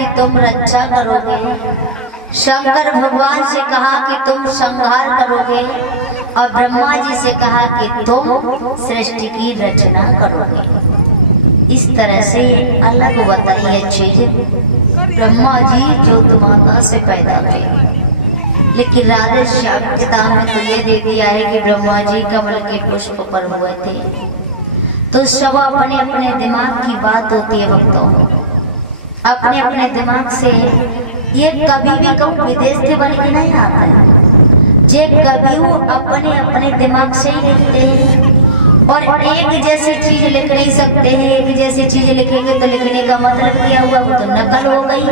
कि तुम रक्षा करोगे, शंकर भगवान से कहा कि तुम संहार करोगे, और ब्रह्मा जी से कहा कि तुम सृष्टि की रचना करोगे। इस तरह से अलग बताइए चीज ब्रह्मा जी जो माता से पैदा हुए। लेकिन राधे श्याम किताब में तो ये दे दिया है कि ब्रह्मा जी कमल के पुष्प पर हुए थे। तो सब अपने अपने दिमाग की बात होती है भक्तों, अपने अपने दिमाग से। ये कभी भी कहूँ विदेश से बन के नहीं आता है, जे कभी वो अपने अपने दिमाग से ही लिखते हैं। और एक जैसी चीज लिख नहीं सकते हैं, एक जैसी चीज लिखेंगे तो लिखने का मतलब क्या हुआ, वो तो नकल हो गई।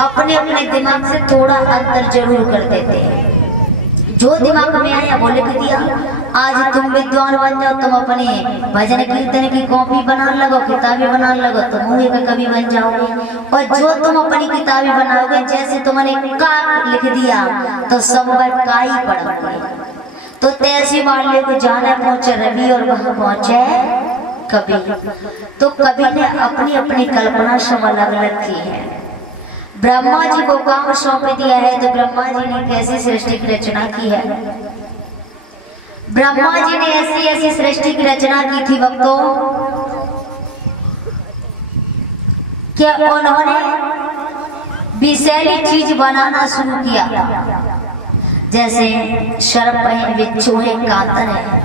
अपने अपने दिमाग से थोड़ा अंतर जरूर कर देते हैं, जो दिमाग में आया वो लिख दिया। आज तुम विद्वान बन जाओ, तुम अपने भजन कीर्तन की कॉपी बना लगो, किताबें बना लगो, तो मुँह का कवि बन जाओगे। और जो तुम अपनी किताबें बनाओगे, जैसे तुमने का लिख दिया तो सब बार का ही पढ़ोगे। तो तैसी मारने को जाना पहुंचे रवि और वहां पहुंचे कवि। तो कवि ने अपनी अपनी कल्पना सब अलग अलग की है। ब्रह्मा जी को काम सौंप दिया है, तो ब्रह्मा जी ने कैसी सृष्टि की रचना की है। ब्रह्मा जी ने ऐसी ऐसी सृष्टि की रचना की थी भक्तों, क्या उन्होंने विषैली चीज बनाना शुरू किया था। जैसे सर्प है, बिच्छू है, कांतर है,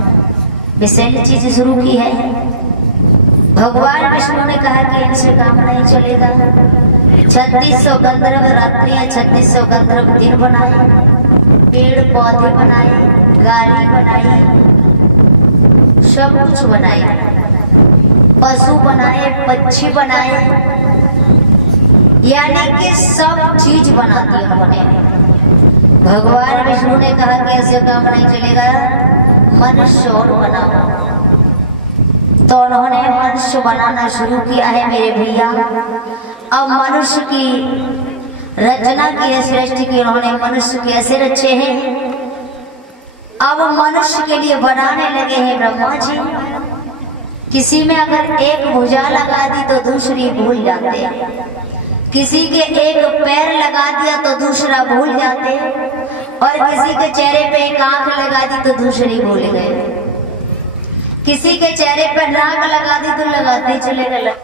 विषैली चीज शुरू की है। भगवान विष्णु ने कहा कि इनसे काम नहीं चलेगा। 3600 गंधर्व रात्रियां, 3600 गंधर्व दिन बनाए, पेड़ पौधे बनाए, गाड़ी बनाई, सब कुछ बनाए, पशु बनाए, पक्षी बनाए, यानी कि सब चीज बना दी उन्होंने। भगवान विष्णु ने कहा कि ऐसे काम नहीं चलेगा, मनुष्य और बनाओ। तो उन्होंने मनुष्य बनाना शुरू किया है मेरे भैया। अब मनुष्य की रचना की है, सृष्टि की उन्होंने मनुष्य कैसे रचे हैं। अब मनुष्य के लिए बनाने लगे हैं ब्रह्मा जी। किसी में अगर एक भुजा लगा दी तो दूसरी भूल जाते हैं, किसी के एक पैर लगा दिया तो दूसरा भूल जाते, और किसी के चेहरे पे एक आंख लगा दी तो दूसरी भूल गए, किसी के चेहरे पर नाक लगा दी तो लगाते चले गए।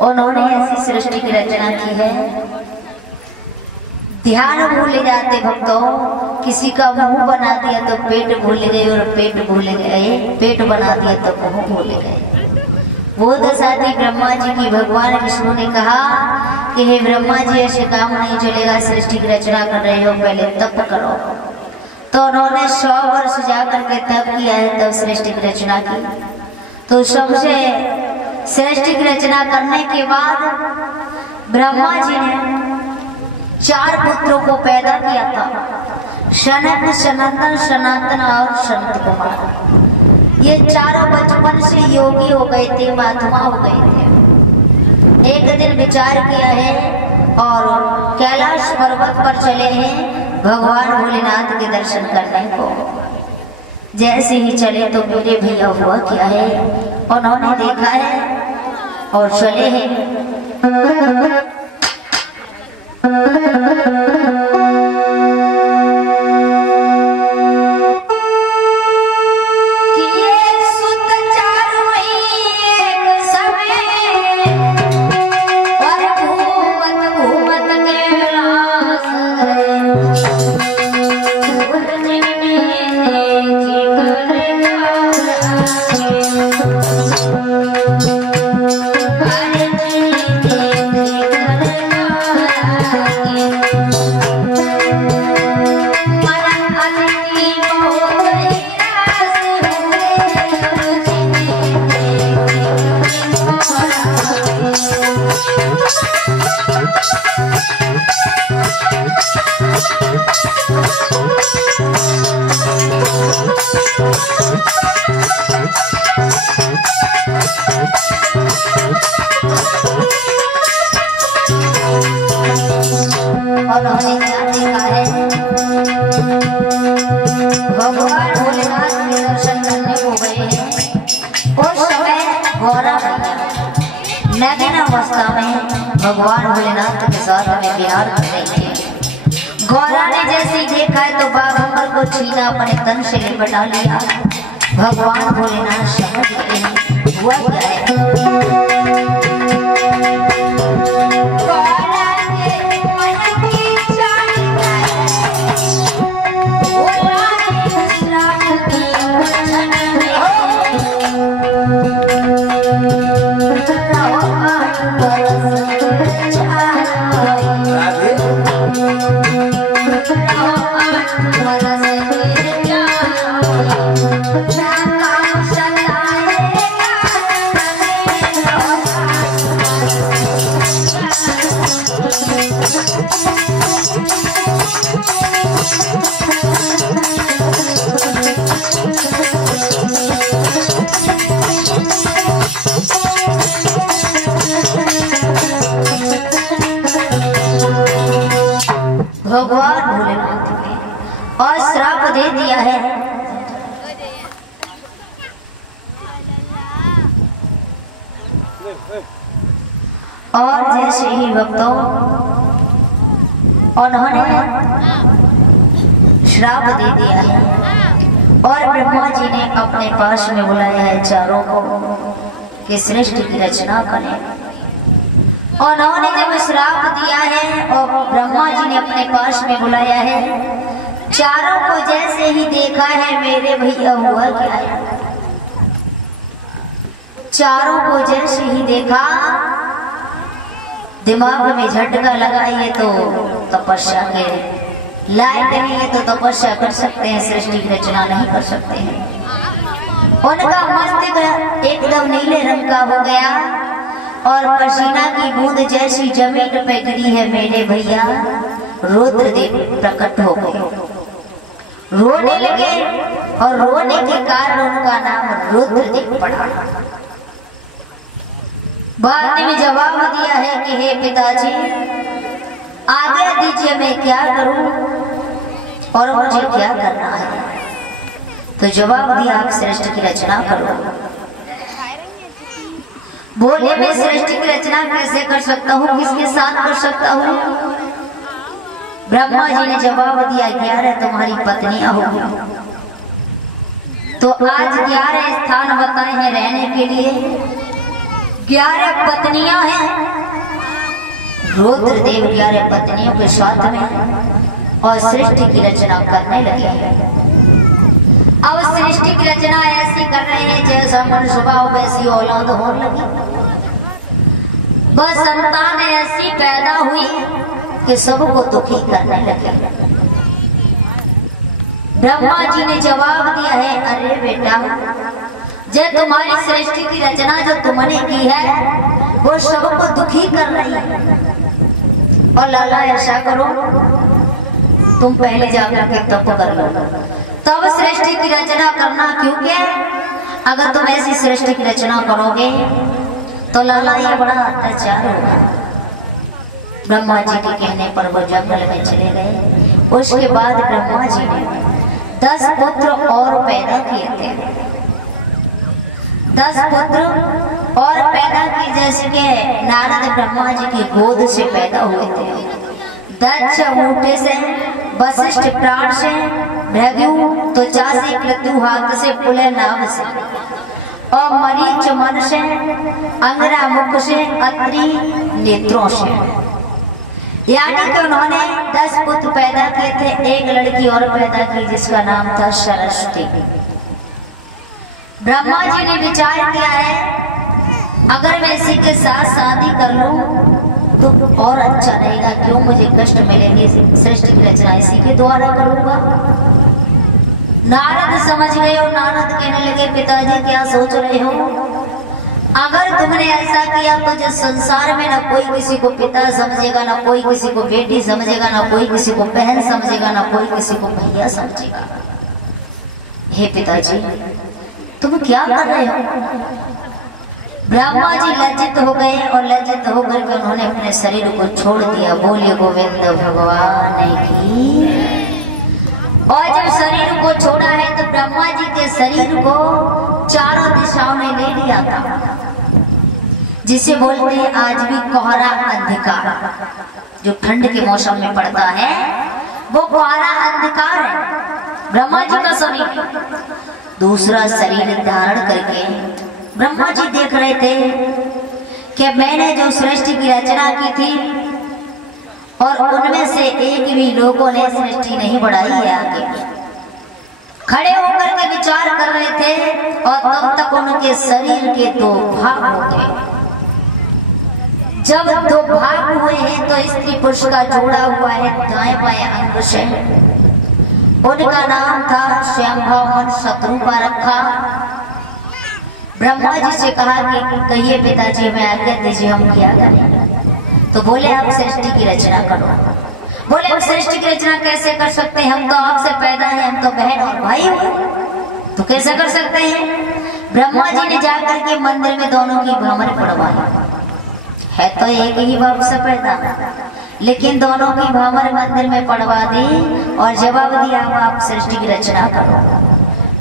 उन्होंने ऐसी सृष्टि की रचना की है। ध्यान भूल जाते भक्तों, किसी का मुंह बना दिया तो पेट भूल गए, और पेट भूल गए, पेट बना दिया तो मुंह भूल गए। वो दशा थी ब्रह्मा जी की। भगवान विष्णु ने कहा कि हे ब्रह्मा जी, ऐसे काम नहीं चलेगा, सृष्टि की रचना कर रहे हो, पहले तप करो। तो उन्होंने 100 वर्ष जाकर के तप किया है, तब सृष्टि की रचना की। तो सबसे सृष्टि की रचना करने के बाद ब्रह्मा जी ने 4 पुत्रों को पैदा किया था, सनक, सनातन, सनातन और संत कुमार। ये चारों बचपन से योगी हो गए थे, महात्मा हो गए थे। एक दिन विचार किया है और कैलाश पर्वत पर चले हैं भगवान भोलेनाथ के दर्शन करने को। जैसे ही चले तो मेरे भैया हुआ क्या है, उन्होंने देखा है और चले हैं। गौरा नग्न अवस्था में भगवान भोलेनाथ के साथ में विहार कर रही थी। गौरा ने जैसे ही देखा है तो बाघंबर को छीना अपने तन से लिपटा लिया। भगवान भोलेनाथ समझ गए हुआ क्या है। भगवान भोलेनाथ ने और श्राप दे दिया है। और जैसे ही भक्तों उन्होंने श्राप दे दिया है और ब्रह्मा जी ने अपने पास में बुलाया है चारों को कि सृष्टि की रचना करें। उन्होंने जब श्राप दिया है और ब्रह्मा जी ने अपने पास में बुलाया है, चारों को जैसे ही देखा है मेरे भैया हुआ क्या है। चारों को जैसे ही देखा दिमाग में झटका लगा, ये तो तपस्या के लायक नहीं है, तो तपस्या कर सकते हैं, सृष्टि की रचना नहीं कर सकते हैं। उनका मस्तक एकदम नीले रंग का हो गया और पसीना की बूंद जैसी जमीन पे गिरी है मेरे भैया। रुद्रदेव प्रकट हो गए, रोने लगे और रोने के कारण उनका नाम रुद्रदेव पड़ा। बाद में जवाब दिया है कि हे पिताजी आज्ञा दीजिए मैं क्या करूं और मुझे क्या करना है। तो जवाब दिया आप सृष्टि की रचना करो। बोले मैं सृष्टि की रचना कैसे कर सकता हूँ, किसके साथ कर सकता हूँ। ब्रह्मा जी ने जवाब दिया 11 तुम्हारी पत्नियां होंगी। तो आज 11 स्थान बताए हैं रहने के लिए। 11 पत्नियां हैं, रुद्रदेव 11 पत्नियों के साथ में और सृष्टि की रचना करने लगे। अब सृष्टि की रचना ऐसी कर रहे हैं जैसा मन स्वभाव वैसी औलाद हो लगी। बस संतान ऐसी पैदा हुई कि सबको दुखी करने लगे। ब्रह्मा जी ने जवाब दिया है अरे बेटा जो तुम्हारी सृष्टि की रचना जो तुमने की है वो सबको दुखी कर रही है। और लाला ऐसा करो तुम पहले जाकर के तप कर लो, तब सृष्टि की रचना करना, क्योंकि अगर तुम ऐसी सृष्टि की रचना करोगे तो लाला ये बड़ा अत्याचार होगा। ब्रह्मा जी के कहने पर वो जंगल में चले गए। उसके बाद ब्रह्मा जी ने 10 पुत्र और पैदा किए थे। 10 पुत्र और पैदा किए, जैसे कि नारद ब्रह्मा जी की गोद से पैदा हुए थे, दक्ष ऊँटे से, वशिष्ठ प्राण से, भृगु त्वचा से, कृत्यु हाथ से, पुले नाभ से और मरीच मन से, अंगरा मुख से, अत्रि नेत्रों से। यानी कि उन्होंने 10 पुत्र पैदा किए थे। एक लड़की और पैदा की जिसका नाम था सरस्वती। ब्रह्मा जी ने विचार किया है अगर मैं इसी के साथ शादी कर लूं तो और अच्छा रहेगा, क्यों मुझे कष्ट मिलेंगे, सृष्टि की रचना इसी के द्वारा करूंगा। नारद समझ गए और नारद कहने लगे पिताजी क्या सोच रहे हो, अगर तुमने ऐसा किया तो जिस संसार में ना कोई किसी को पिता समझेगा, ना कोई किसी को बेटी समझेगा, ना कोई किसी को बहन समझेगा, ना कोई किसी को भैया समझेगा। हे पिताजी तुम क्या कर रहे हो। ब्रह्मा जी लज्जित हो गए और लज्जित होकर के उन्होंने अपने शरीर को छोड़ दिया। बोलिए गोविंद भगवान की। और जब शरीर को छोड़ा है तो ब्रह्मा जी के शरीर को चारों दिशाओं में ले लिया था। जिसे बोलते हैं आज भी कोहरा अंधकार, जो ठंड के मौसम में पड़ता है वो कोहरा अंधकार है। ब्रह्मा जी का शरीर दूसरा शरीर धारण करके ब्रह्मा जी देख रहे थे कि मैंने जो सृष्टि की रचना की थी और उनमें से एक भी लोगों ने सृष्टि नहीं बढ़ाई है आगे। खड़े होकर के विचार कर रहे थे और तब तक उनके शरीर के दो भाग हो गए। जब दो भाग हुए हैं तो स्त्री पुरुष का जोड़ा हुआ है दाएं बाएं अंग से। उनका नाम था स्वयंभवन शत्रुपा रखा। ब्रह्मा जी से कहा कि कहिए पिताजी हमें आज्ञा दीजिए, हम क्या करें? तो बोले आप सृष्टि की रचना करो। बोले हम सृष्टि की रचना कैसे कर सकते हैं, हम तो आपसे पैदा हैं, हम तो बहन और भाई हो, तो कैसे कर सकते हैं? ब्रह्मा जी ने जाकर के मंदिर में दोनों की भ्रमर पड़वाई। है तो एक ही बाप से पैदा, लेकिन दोनों की भ्रमर मंदिर में पड़वा दी और जवाब दिया आप सृष्टि की रचना करो।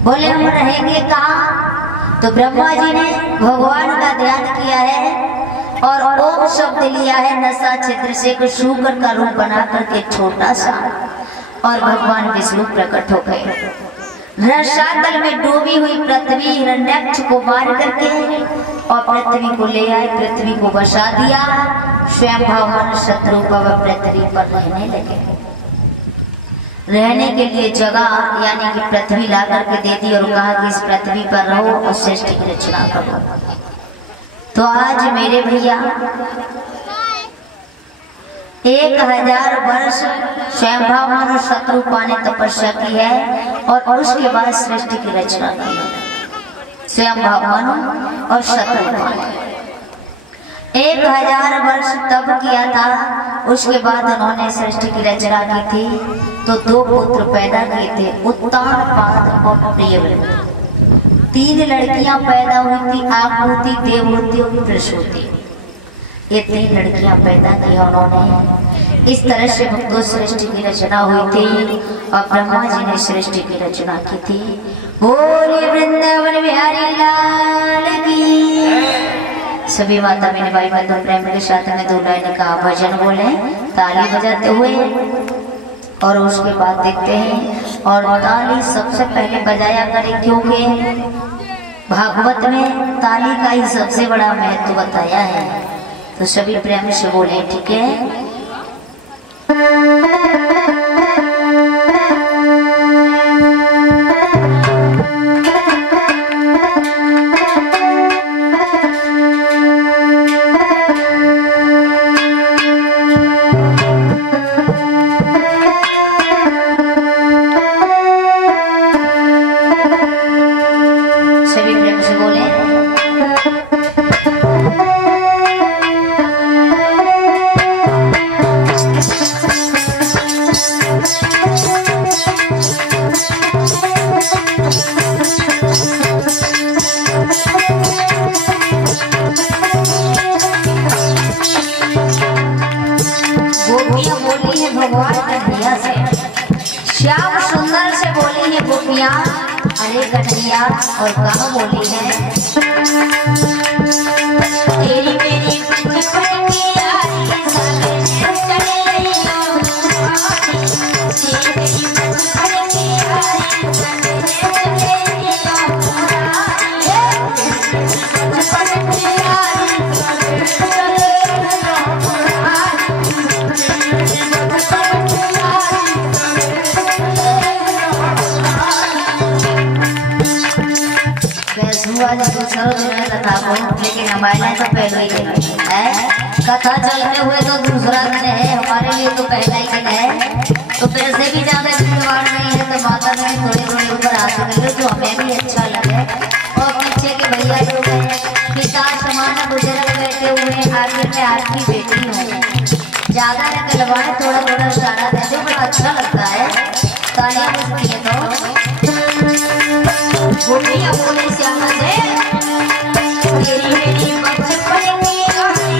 बोले हम रहेंगे कहाँ? तो ब्रह्मा जी ने भगवान का ध्यान किया है और ओम शब्द लिया है नसा छिद्र से एक शुगर का रूप बना करके छोटा सा, और भगवान विष्णु प्रकट हो गए। रसातल में डूबी हुई पृथ्वी हिरण्याक्ष को मार करके और पृथ्वी को ले आए, पृथ्वी को बसा दिया। स्वयंभवन शत्रुपा पृथ्वी पर रहने लगे। रहने के लिए जगह यानी कि पृथ्वी ला करके दे दी और कहा कि इस पृथ्वी पर रहो और सृष्टि की रचना करो। तो आज मेरे भैया 1000 वर्ष स्वयंभवन और शत्रुपा ने तपस्या की है और उसके बाद सृष्टि की रचना की। स्वयंभवन और शत्रुपा 1000 वर्ष तब किया था, उसके बाद उन्होंने सृष्टि की रचना की थी। तो 2 पुत्र पैदा किए थे, उत्तानपाद और प्रियव्रत। 3 लड़कियां पैदा हुई थी, आकृति, देवहूति और प्रसूति। ये 3 लड़कियां पैदा की उन्होंने। इस तरह से भक्तों सृष्टि की रचना हुई थी और ब्रह्मा जी ने सृष्टि की रचना की थी। बोले वृंदावन बिहारी लाल की। सभी माता बहन भाई बंधु प्रेम के साथ में 2 लाइन का भजन बोले ताली बजाते हुए, और उसके बाद देखते हैं। और ताली सबसे पहले बजाया करें क्योंकि भागवत में ताली का ही सबसे बड़ा महत्व बताया है। तो सभी प्रेम से बोले, ठीक है? सभी प्रेम से बोले। गोपियां बोली है भगवान कन्हैया से, श्याम सुंदर से बोली है गोपियां अरे कन्हैया, और कहाँ बोली है? तेरी मेरी बचपन की यारी सारे चले गई, तेरी मेरी बचपन की यारी सारे चले गई, बचपन की यारी सारे चले गई। कथा को, लेकिन हमारे लिए तो पहले ही दिन है। कथा चलते हुए तो दूसरा दिन है, हमारे लिए तो पहला ही दिन है। तो पैसे भी ज्यादा जिम्मेवार नहीं है, तो माता ने थोड़े थोड़े ऊपर आते गए तो हमें भी अच्छा लगे। और पीछे के भैया जो पिता समान बुजुर्ग बैठे हुए आगे में आपकी बेटी हो, ज्यादा निकलवाए थोड़ा थोड़ा इशारा दे दो, बड़ा अच्छा लगता है। तालियां बजती है तो गोपियां बोले श्यामा से तेरी मेरी बचपन की यारी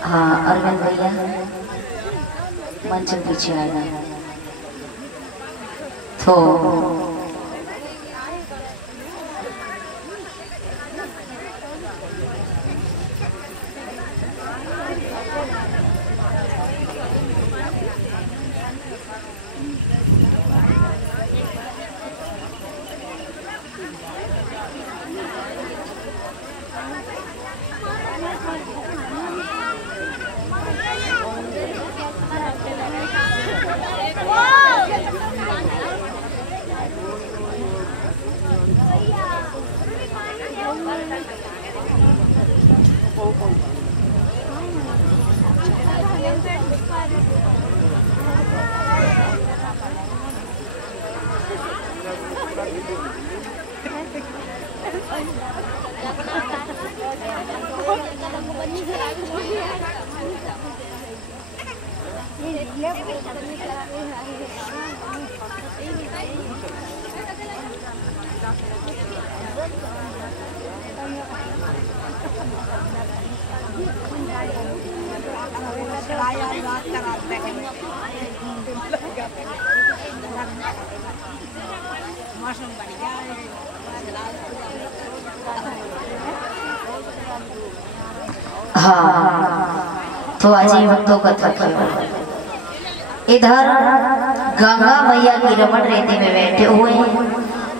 हाँ अरविंद भैया मंच पीछे आना तो हाँ तो अजय भक्तों का था इधर गंगा मैया की रमण रेती में बैठे हुए हैं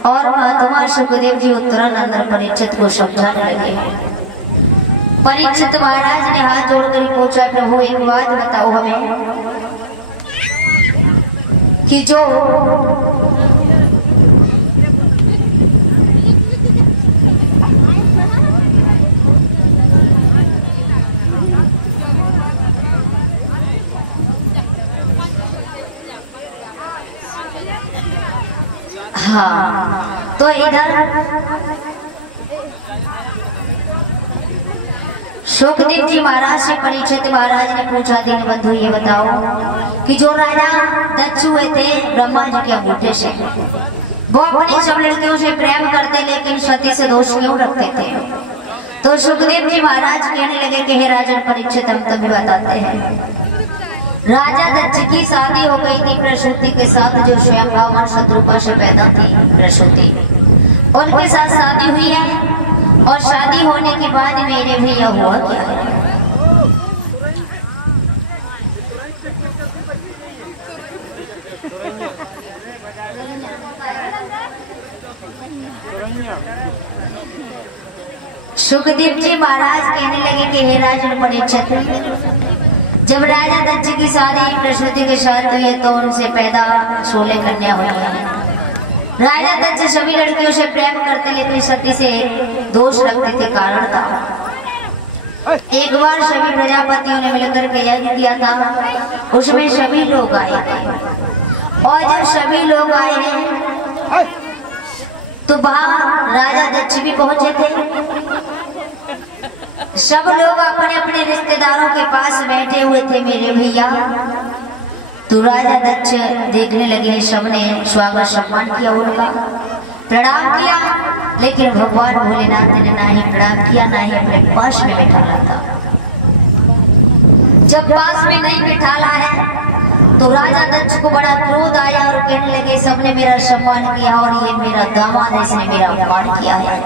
और महात्मा सुखदेव जी उत्तरानंद परीक्षित को समझाने लगे हैं। परीक्षित महाराज ने हाथ जोड़कर पूछा, प्रभु एक बात बताओ हमें कि जो हाँ तो इधर सुखदेव जी महाराज से परीक्षित महाराज ने पूछा, दीन बंधु ये बताओ कि जो राजा दक्ष हुए थे ब्रह्मा जी के अंगूठे से, वो अपनी सब लड़कियों से प्रेम करते लेकिन सती से दोष क्यों रखते थे? तो सुखदेव जी महाराज कहने लगे कि हे राजन परीक्षित हम तभी बताते हैं। राजा दक्ष की शादी हो गई थी प्रसूति के साथ, जो स्वयं भगवान शत्रुपा से पैदा थी प्रसूति, उनके साथ शादी हुई है। और शादी होने के बाद मेरे भी यह हुआ क्या है, सुखदेव जी महाराज कहने लगे कि हे राजन परीक्षित, जब राजा दक्ष की शादी प्रसूति के साथ हुई तो उनसे पैदा 16 कन्या हुई है। राजा दक्ष सभी लड़कियों से प्रेम करते लेकिन सती से दोष रखते थे, कारण था एक बार सभी प्रजापतियों ने मिलकर के यज्ञ किया था, उसमें सभी लोग आए थे और जब सभी लोग आए तो वहां राजा दक्ष भी पहुंचे थे। सब लोग अपने अपने रिश्तेदारों के पास बैठे हुए थे मेरे भैया। तो राजा दक्ष देखने लगे, सबने स्वागत सम्मान किया, उनका प्रणाम किया, लेकिन भगवान भोलेनाथ ने ना ही प्रणाम किया ना ही अपने पास में बैठाला था। जब पास में नहीं बैठाला है तो राजा दक्ष को बड़ा क्रोध आया और कहने लगे, सबने मेरा सम्मान किया और ये मेरा दामाद है, इसने मेरा अपमान किया है।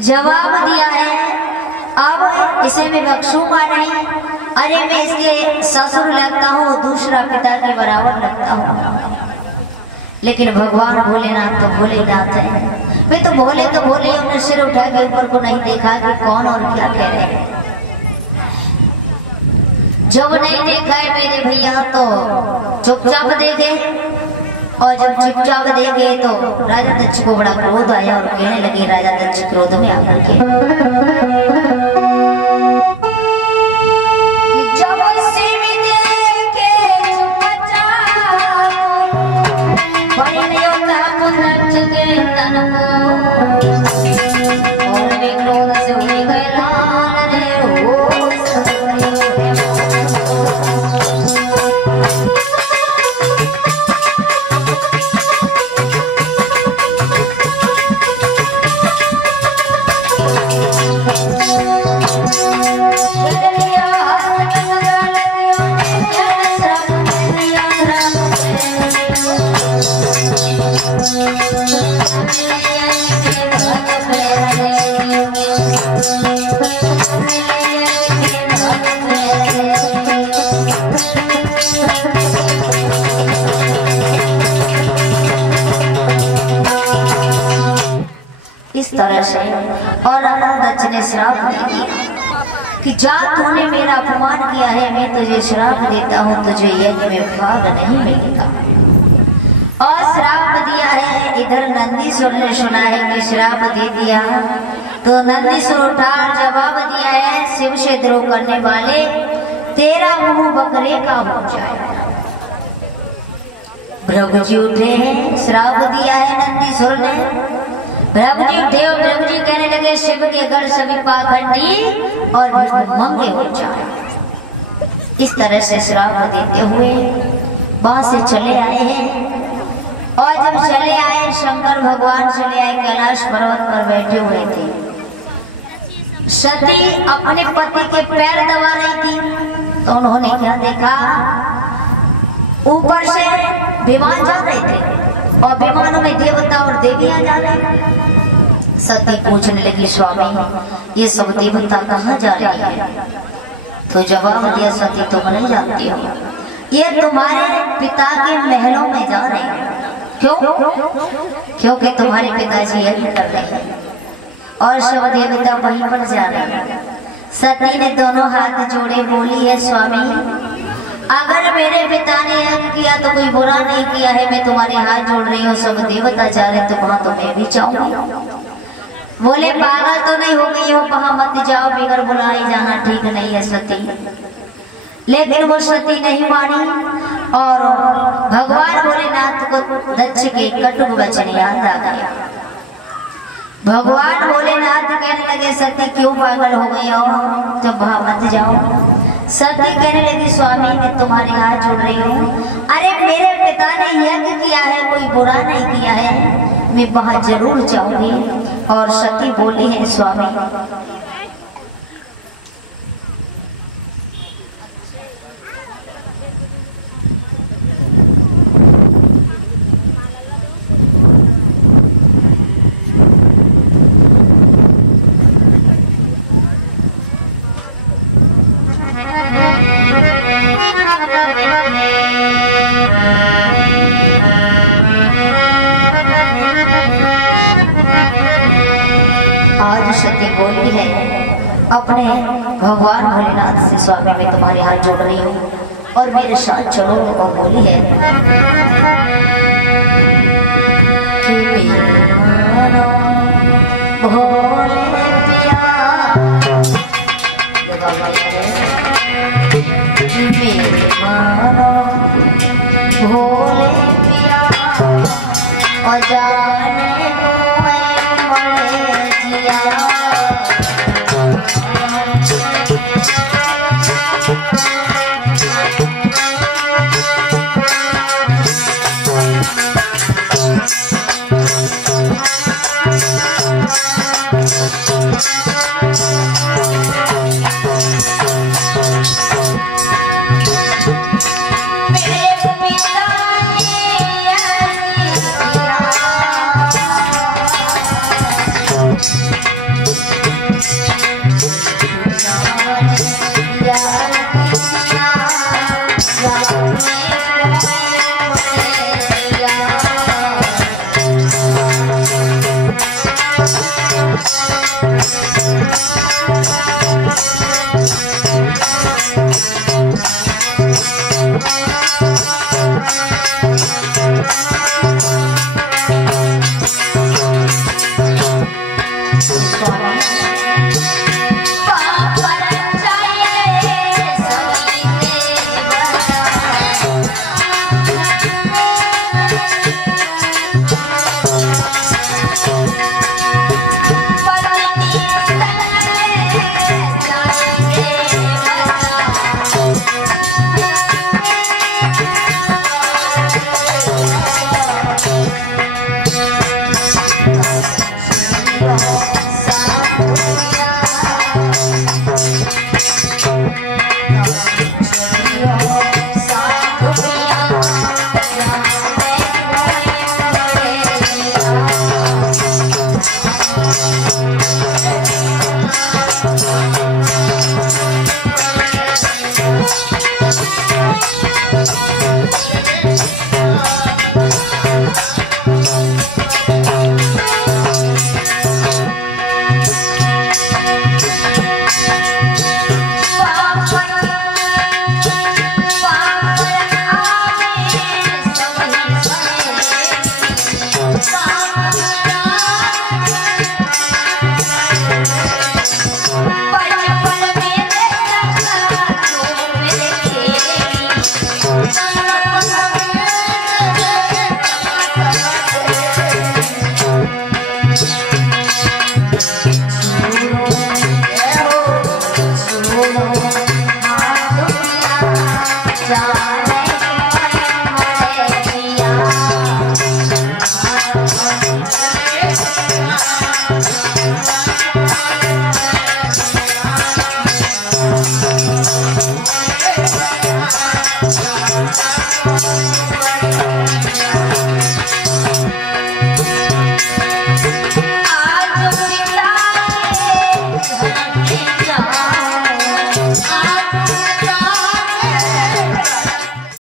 जवाब दिया है अब इसे मैं बख्शूंगा नहीं, अरे मैं इसके ससुर लगता हूँ, दूसरा पिता के बराबर लगता हूँ। लेकिन भगवान भोलेनाथ तो भोलेनाथ है, वे तो भोले उन्हें सिर उठा के ऊपर को नहीं देखा कि कौन और क्या कह रहे हैं। जब नहीं देखा है मेरे भैया तो चुपचाप देखे, और जब चुपचाप देखे तो राजा दक्ष को बड़ा क्रोध आया और कहने लगे, राजा दक्ष क्रोध में आकर के इस तरह से और दक्ष ने श्राप दे दिया कि जा तूने मेरा अपमान किया है, मैं तुझे श्राप देता हूँ, तुझे यज्ञ में भाग नहीं मिलेगा। और श्राप दिया है। इधर नंदीश्वर ने सुना है कि श्राप दे दिया, तो नंदीश्वर उठा जवाब दिया है, शिव से द्रोह करने वाले तेरा मुंह बकरे का हो जाएगा। भृगु जी उठे हैं, श्राप दिया है नंदीश्वर ने। भृगु जी उठे और भृगु जी कहने लगे शिव के घर सभी पाखंडी और मंगे हो जाए। इस तरह से श्राप देते हुए वहां से चले आए हैं। और जब चले आए, शंकर भगवान चले आए, कैलाश पर्वत पर बैठे हुए थे। सती अपने पति के पैर दबा रही थी, तो उन्होंने क्या देखा, ऊपर से विमान जा रहे थे और विमानों में देवता और देवियां जा रहे। सती पूछने लगी स्वामी ये सब देवता कहाँ जा रही है? तो जवाब दिया सती तुम नहीं जानती हो, ये तुम्हारे पिता के महलों में जा रहे हैं। क्यों? क्योंकि तुम्हारे पिताजी यज्ञ कर रहे हैं और सब देवता वहीं पर जा रहे हैं। सती ने दोनों हाथ जोड़े बोली है स्वामी अगर मेरे पिता ने यज्ञ किया तो कोई बुरा नहीं किया है, मैं तुम्हारे हाथ जोड़ रही हूँ, सब देवता जा रहे तो वहां तो मैं भी जाऊंगी। बोले पागल तो नहीं हो गई हो, वहां मत जाओ, बिगर बुलाए जाना ठीक नहीं है सती। लेकिन वो सती नहीं मानी और भगवान भोलेनाथ को दक्ष के कटुक वचन याद आ गया। भगवान भोलेनाथ कहने लगे सती क्यों पागल हो गई हो, तो वहां मत जाओ। सती कहने लगी स्वामी मैं तुम्हारे हाथ जोड़ रही हूँ, अरे मेरे पिता ने यज्ञ किया है, कोई बुरा नहीं किया है, मैं वहां जरूर जाऊंगी। और सती बोली है स्वामी आज सती बोली है अपने भगवान भोलेनाथ से स्वामी मैं तुम्हारे हाथ जोड़ रही हूँ और मेरे साथ चलो। वो बोली है भोले पिया भोले पिया और जाने